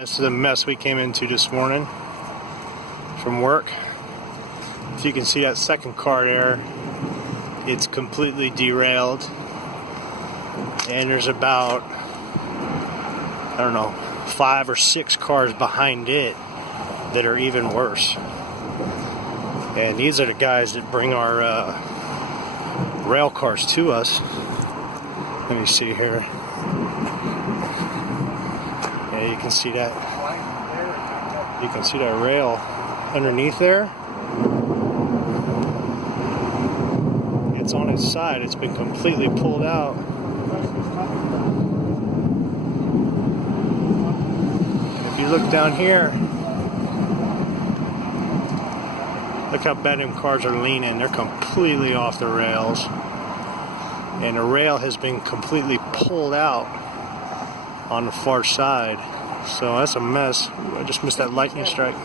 This is the mess we came into this morning from work. If you can see that second car there, it's completely derailed. And there's about, I don't know, 5 or 6 cars behind it that are even worse. And these are the guys that bring our rail cars to us. Let me see here. Yeah, you can see that. You can see that rail underneath there. It's on its side. It's been completely pulled out. And if you look down here, look how bad them cars are leaning. They're completely off the rails. And the rail has been completely pulled out on the far side. So that's a mess. I just missed that lightning strike.